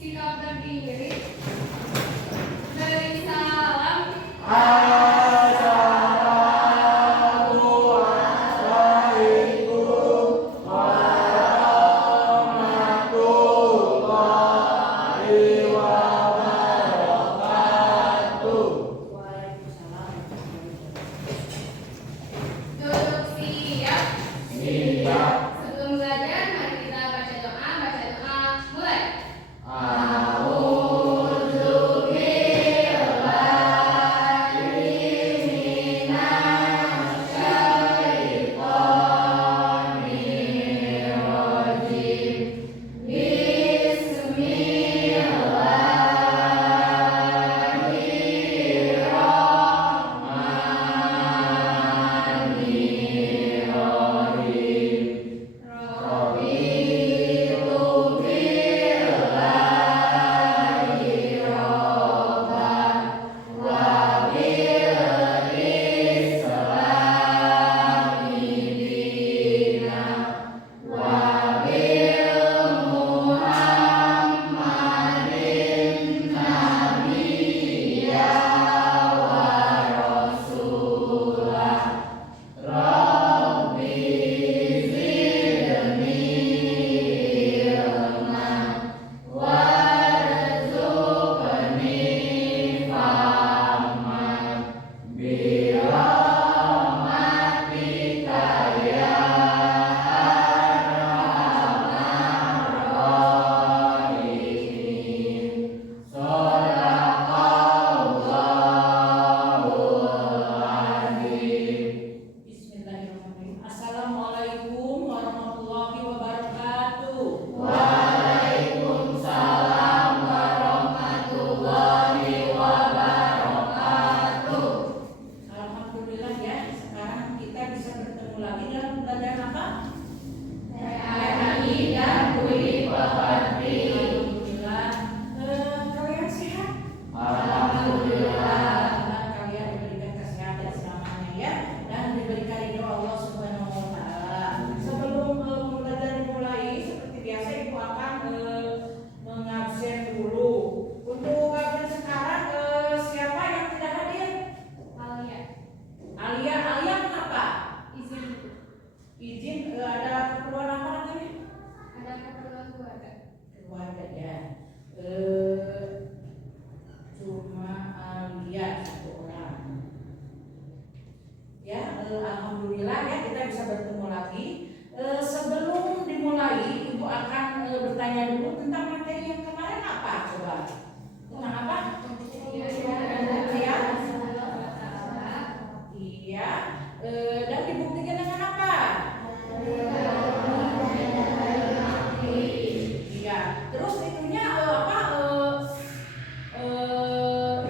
Sikap berdiri. Beri salam. Duduk siap. Sebelum belajar, mari kita baca doa. Mulai. Bismillahirrahmanirrahim. Assalamualaikum warahmatullahi wabarakatuh. Waalaikumsalam warahmatullahi wabarakatuh. Alhamdulillah ya, sekarang kita bisa bertemu lagi dalam pelajaran apa? Tani dan kulit peperti. Alhamdulillah. Kalian sehat? Alhamdulillah. Kalian diberikan kesehatan selamanya ya, dan diberikan ridho Allah Subhanahu wa taala. Sebelum pembelajaran dimulai, seperti biasa Ibu akan mengabsen dulu. Untuk absen sekarang siapa yang tidak hadir? Alia kenapa? Izin ada keperluan apa nanti? Ada keperluan keluarga. Keluarga ya. Cuma Alia satu orang. Ya, alhamdulillah ya kita bisa bertemu lagi. Sebelum dimulai, Ibu akan bertanya dulu tentang materi yang kemarin apa? Coba. Tentang apa? Iya. Dan dibuktikan dengan apa? Iya. Terus itunya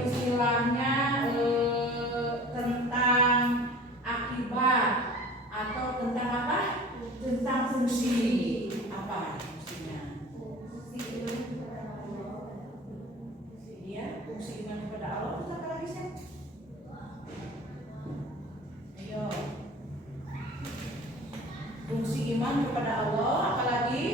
istilahnya tentang akibat atau tentang apa? Tentang fungsi apa fungsinya? Iya, fungsi iman kepada Allah. Terus apa lagi sih? Ayo. Fungsi iman kepada Allah, apalagi?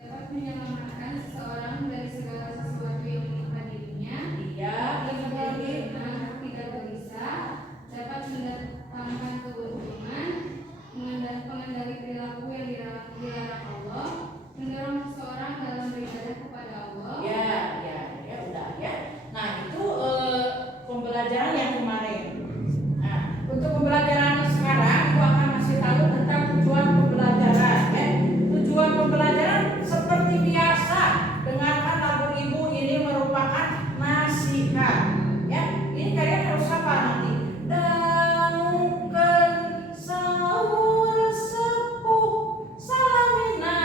Dapat menyelamatkan seseorang dari segala sesuatu yang menimpa dirinya. Iya, ini lagi. Tidak gelisah, dapat mendatangkan keuntungan, mengendali perilaku yang dilarang Allah, mendorong seseorang dalam beribadah kepada Allah. Ya, udah ya. Nah, itu pembelajaran yang kemarin. Nah, untuk pembelajaran sekarang, aku akan kasih tahu tentang tujuan pembelajaran. Ya. Tujuan pembelajaran seperti biasa, dengarkan lagu Ibu ini merupakan nasihat. Ya, ini kalian harus apa nanti? Dangukeun sahur sepuh salamina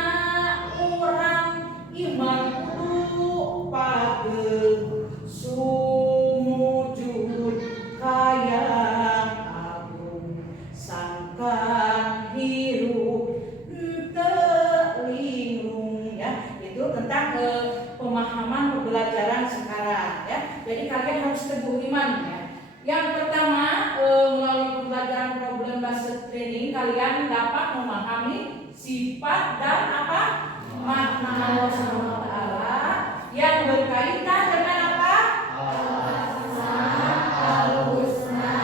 urang iman kudu pageuh sumujud kayang agung sangkan hirup teu linglung ya. Itu tentang pemahaman pembelajaran sekarang ya. Jadi kalian harus teguh iman ya. Yang pertama, melalui pembelajaran problem based training kalian dapat memahami sifat dan apa? Makna Allah Subhanahu wa taala yang berkaitan dengan apa? Al-Husna,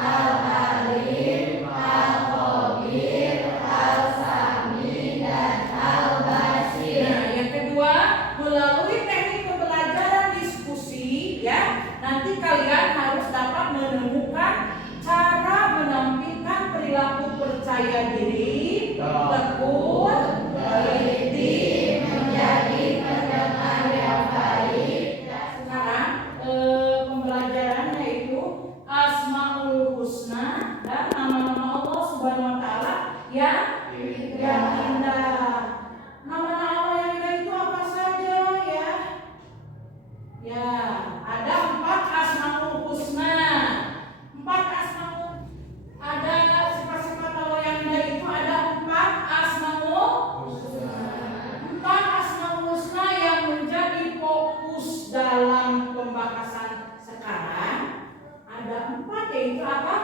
Al-Alim, Al-Khabir, Al-Sami, dan Al-Basir. Nah, yang kedua, melalui teknik pembelajaran diskusi ya, nanti kalian harus dapat menemukan cara menampilkan perilaku percaya diri, tekun, teliti, menjadi pendengar yang baik. Sekarang pembelajarannya itu Asmaul Husna dan nama-nama Allah Subhanahu wa taala yang indah. Nama-nama Allah yang indah itu apa saja ya? Ya, ada 4 Asmaul Husna. 4 Asmaul. Ada sifat-sifat Allah yang indah itu ada 4 Asmaul. 4 Asmaul Husna yang menjadi fokus dalam pembahasan sekarang. Ada 4 yaitu apa?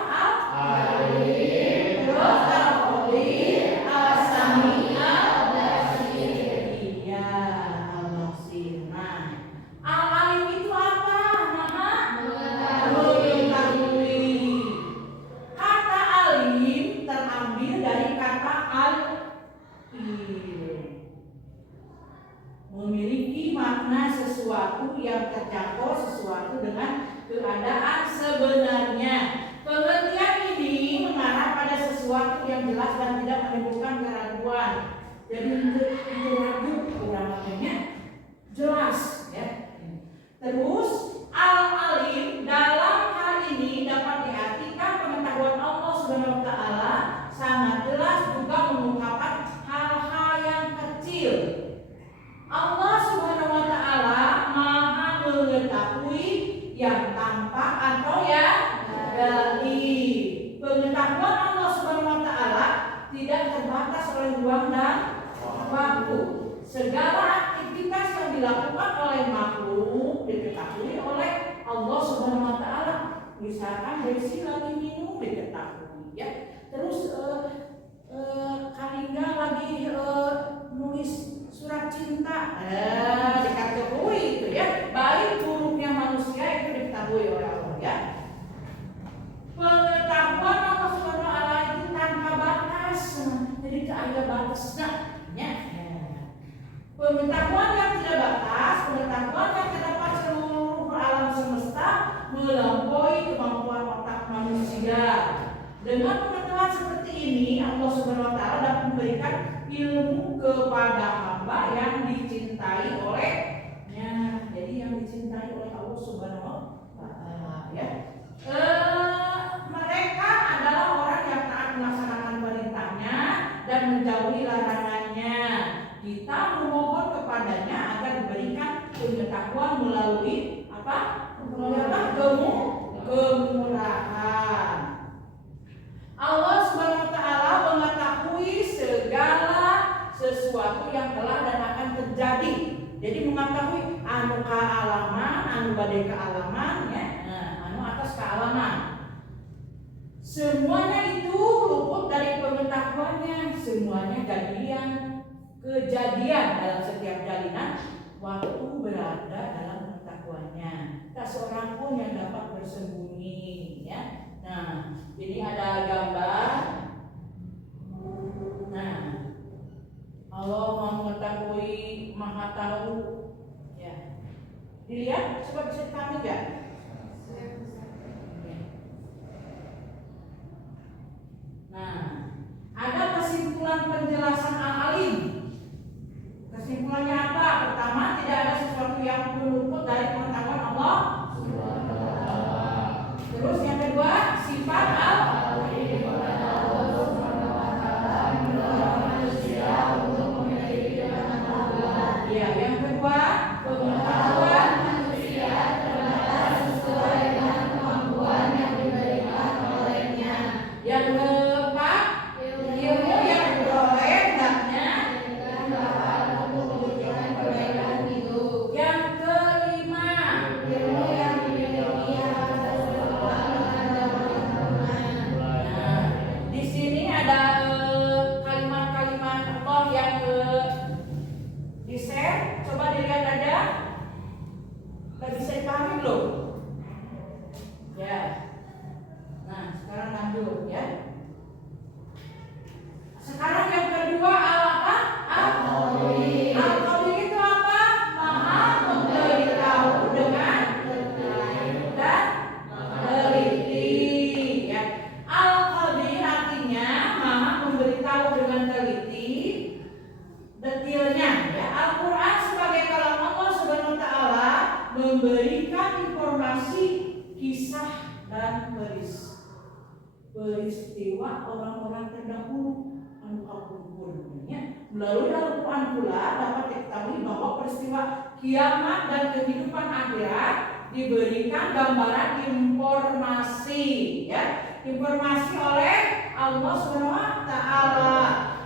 Alim, Terus Al-Qadir, Al-Sami, Al-Basir. Iya, Al-Basir. Nah, Al-Alim itu apa? Maha mengetahui. Kata alim terambil dari kata al-ilm, memiliki makna sesuatu yang terjangkau, sesuatu dengan keadaan sebenarnya. Pengertian ini mengarah pada sesuatu yang jelas dan tidak menimbulkan keraguan. Jadi itu ragu maknanya jelas ya. Terus al-alim dalam hal ini dapat diartikan pengetahuan Allah Subhanahu wa taala sangat jelas juga mengungkapkan hal-hal yang kecil. Allah Subhanahu wa taala Maha mengetahui yang tampak atau yang gaib. Pengetahuan Allah Subhanahu wa taala tidak terbatas oleh ruang dan waktu. Segala aktivitas yang dilakukan oleh makhluk diketahui oleh Allah Subhanahu wa taala. Misalkan Desi lagi minum diketahui ya. Terus Kalingga lagi nulis surat cinta diketahui itu ya. Baik buruknya manusia itu diketahui oleh Allah ya. Pengetahuan Allah Subhanahu wa taala itu tanpa batas. Jadi tidak ada batasnya ya. Pengetahuan yang tidak batas, pengetahuan yang terdapat seluruh alam semesta melampaui kemampuan otak manusia. Dengan pengetahuan seperti ini, Allah Subhanahu wa taala dapat memberikan ilmu kepada hamba yang dicintai olehnya. Jadi yang dicintai oleh Allah Subhanahu wa taala ya. Mereka adalah orang yang taat melaksanakan perintahnya dan menjauhi larangannya. Kita memohon kepadanya agar diberikan pengetahuan melalui apa? Kemurahan. Allah Subhanahu wa taala mengetahui segala sesuatu yang telah dan akan terjadi. Jadi mengetahui anu kealaman, anu badai kealaman ya. Anu atas kealaman. Semuanya itu luput dari pengetahuannya. Semuanya kejadian dalam setiap jalinan waktu berada dalam pengetahuannya. Tak seorang pun yang dapat bersembunyi ya. Nah, ini ada gambar. Nah, Allah mengetahui, Maha tahu ya. Dilihat, coba bisa dipahami enggak? Nah, ada kesimpulan penjelasan al-alim. Kesimpulannya apa? Pertama, tidak ada sesuatu yang luput dari pengetahuan Allah. Terus yang kedua, sifat al-alim. Ya, yang kedua, pengetahuan manusia terbatas memberikan informasi kisah dan peristiwa orang-orang terdahulu anu kapumpulnya. Melalui Al-Quran pula dapat diketahui bahwa peristiwa kiamat dan kehidupan akhirat diberikan gambaran informasi, ya, informasi oleh Allah SWT.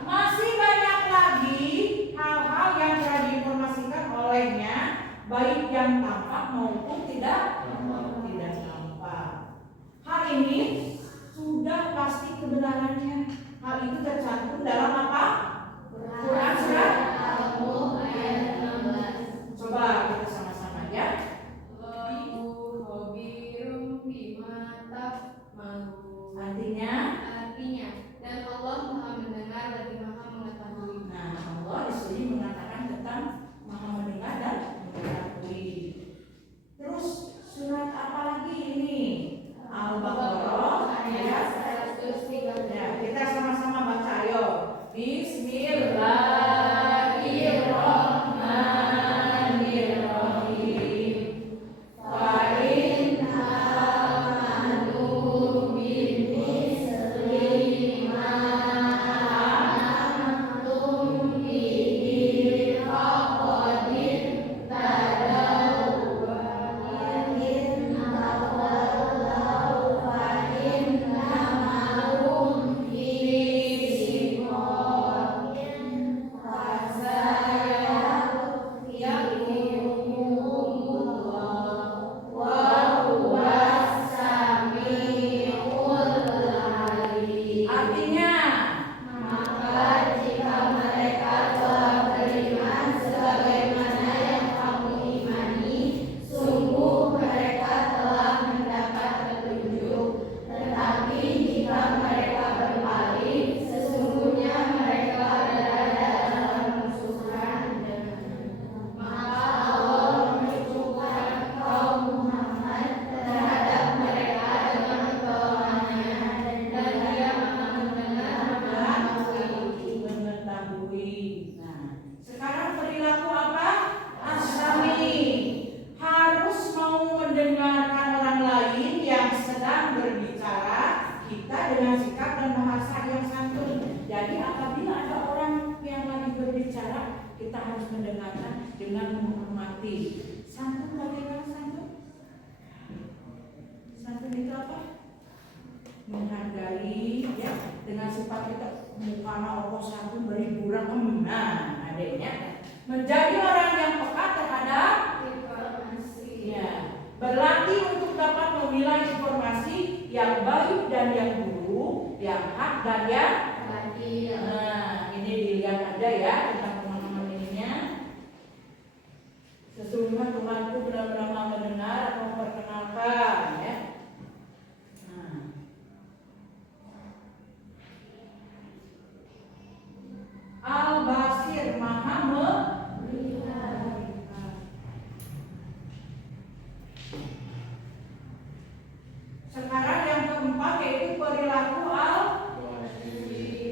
Masih banyak lagi hal-hal yang telah diinformasikan olehnya, baik yang tampak maupun tidak tampak. Hal ini sudah pasti kebenarannya. Hal itu tercantum dalam apa? Quran surat Al-Mulk ayat 16. Coba kita sama-sama ya. Allahu khabirum bima ta'malun. Artinya, Dan Allah Maha mendengar lagi Maha mengetahui. nah Allah di sini mengatakan tentang Maha mendengar dan mengetahui. Terus surat apa lagi ini? Al-Baqarah ayat 130. ya, kita sama-sama baca ayo. Bismillahirrahmanirrahim. Fa in Amanu bimisli ma amantum bihi faqad ihtadaw wa in tawallaw fa innama hum fi shiqaqin fasayakfiyuhumullah wa huwas samiul alim. artinya Maka jika mereka telah beriman sebagaimana yang kamu imani, sungguh mereka telah mendapat petunjuk. Tetapi jika mereka berpaling, sesungguhnya mereka berada dalam kemusuhan denganmu. Maka Allah mencukupkan kaum Muhammad terhadap mereka dengan pertolongannya, dan Dia Maha mendengar Maha mengetahui. Nah, sekarang perilaku apa? As-sami. Harus mau mendengarkan orang lain yang sedang berbicara, kita dengan sikap dan bahasa yang santun. Jadi apabila ada orang yang lagi berbicara, kita harus mendengarkan dengan menghormati. Santun bagaimana santun? Santun itu apa? Menghargai, ya, dengan sifat kita mukana Allah satu beriburang. Nah, adanya menjadi orang yang peka terhadap Informasi. ya, berlatih untuk dapat memilah informasi yang baik dan yang buruk, yang hak dan yang Adil. nah, ini dilihat aja ya tentang pemahaman ininya. Sesungguhnya Tuhanku benar-benar Maha mendengar atau memperkenalkan, ya. Nah, Al-Basir Maha melihat. Sekarang yang keempat yaitu perilaku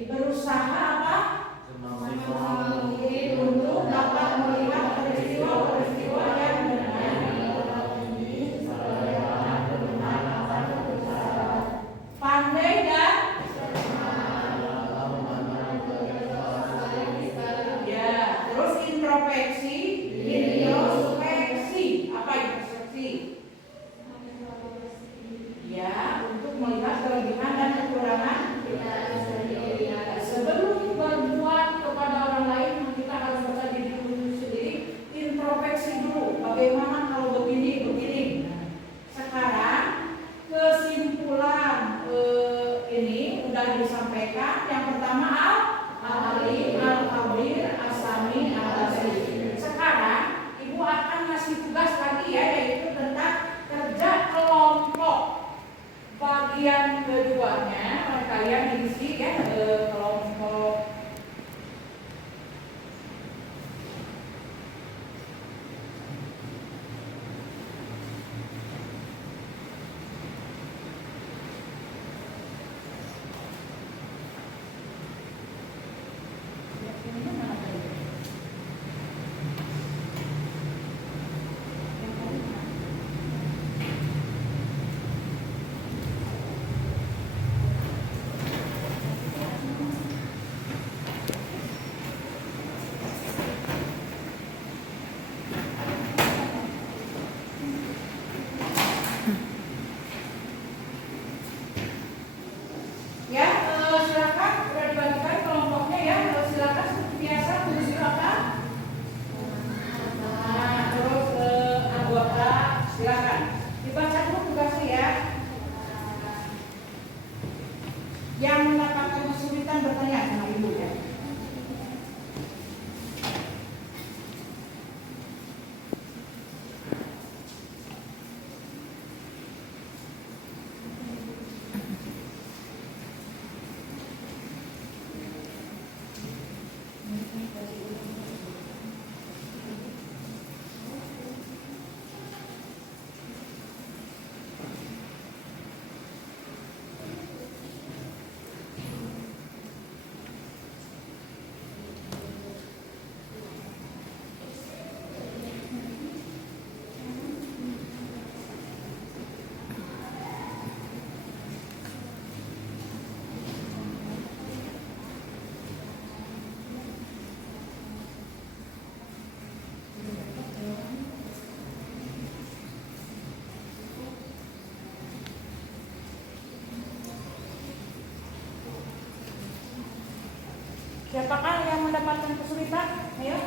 berusaha apa? Untuk dapat melihat peristiwa-peristiwa yang benar. Pandai dan ya, terus introspeksi. Apa introspeksi? Ya, untuk melihat kelebihan dan kekurangan kita sendiri. Sebelum berbuat kepada orang lain, kita harus baca diri sendiri, introspeksi dulu. Bagaimana kalau begini? Nah, sekarang kesimpulan ini sudah disampaikan. Yang pertama Al-Alim, Al-Khabir, As-Sami, Al-Basir. Sekarang Ibu akan ngasih tugas lagi ya, yaitu tentang kerja kelompok. Bagian keduanya kalian diisi ya kelompok. Ini mana tadi? Yang tadi mana? anggota, silakan dibaca dulu tugasnya ya. Yang mendapatkan kesulitan bertanya sama ibu ya. Siapakah yang mendapatkan kesulitan? Ayo.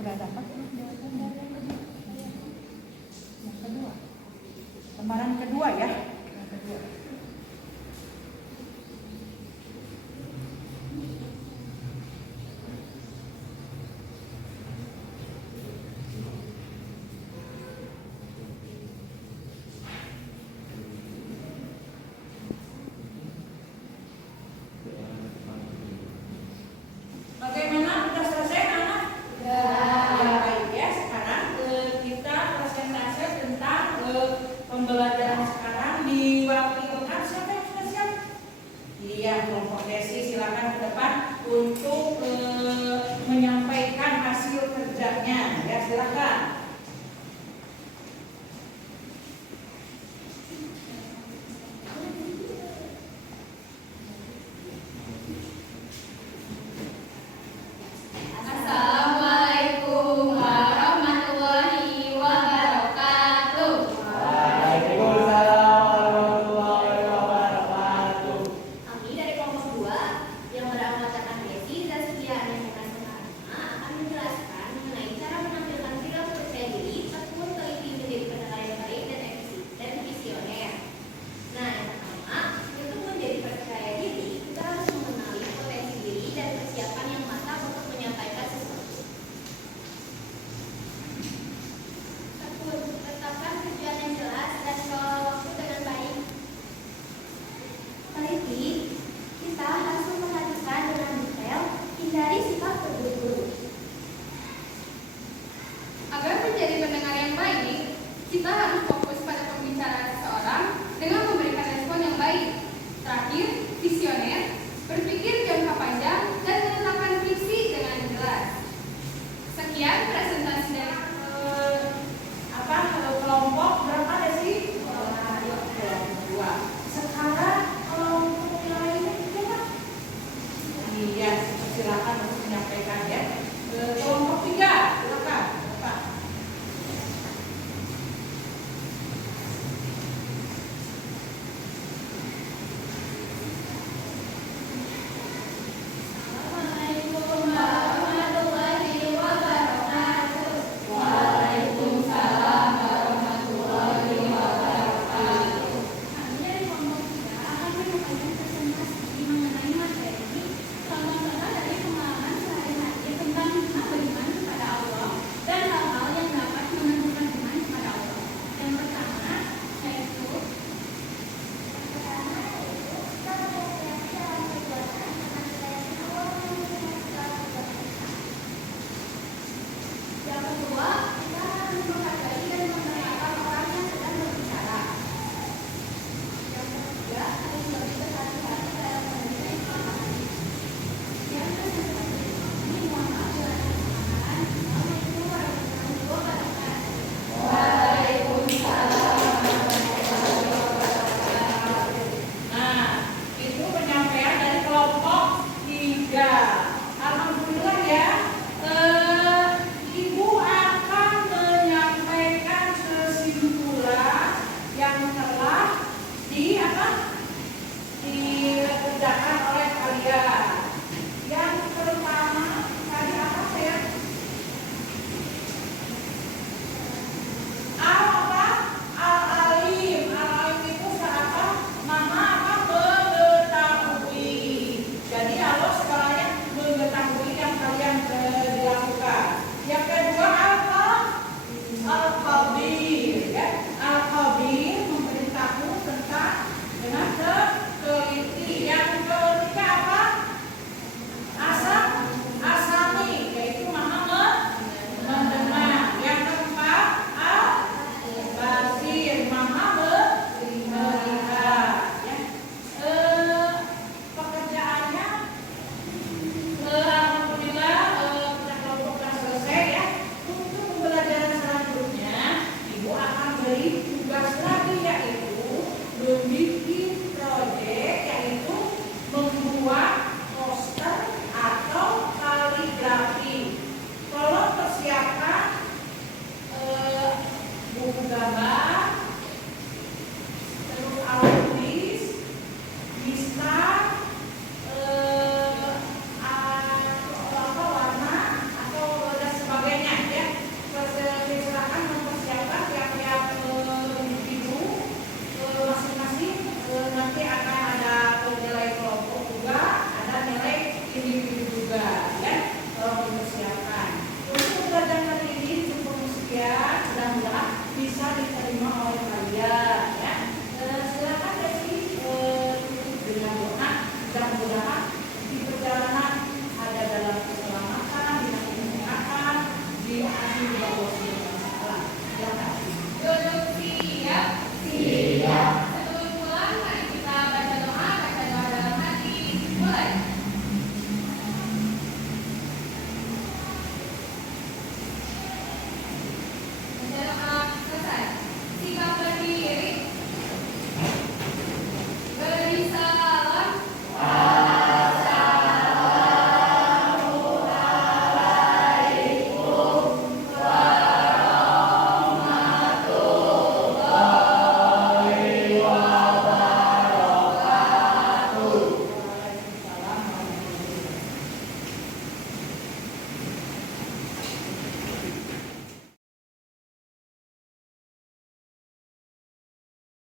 Udah dapat yang kedua, lembaran kedua ya. Bagaimana? Sudah selesai anak? Ya, baik ya. Sekarang kita presentasi tentang pembelajaran sekarang diwakilkan. Siapa yang sudah siap? Iya, kelompok Desi silakan ke depan untuk menyampaikan hasil kerjanya. Ya, silakan. Assalamualaikum warahmatullahi wabarakatuh. Kami dari kelompok 2 yang beranggotakan Desi, Zaskia, dan Nasma akan menjelaskan mengenai cara menampilkan perilaku percaya diri, tekun, teliti, menjadi pendengar yang baik dan visioner. Nah, yang pertama, untuk menjadi percaya diri, kita harus mengenali potensi diri dan persiapan yang matang untuk menyampaikan sesuatu. Tekun, tetapkan tujuan yang jelas dan kelola waktu dengan baik. Teliti, kita harus memperhatikan dengan detail, hindari sifat terburu-buru. Agar menjadi pendengar yang baik, kita harus fokus pada pembicaraan seseorang dengan memberikan respon yang baik. Terakhir, visioner, berpikir jangka panjang dan menetapkan visi dengan jelas. Sekian presentasi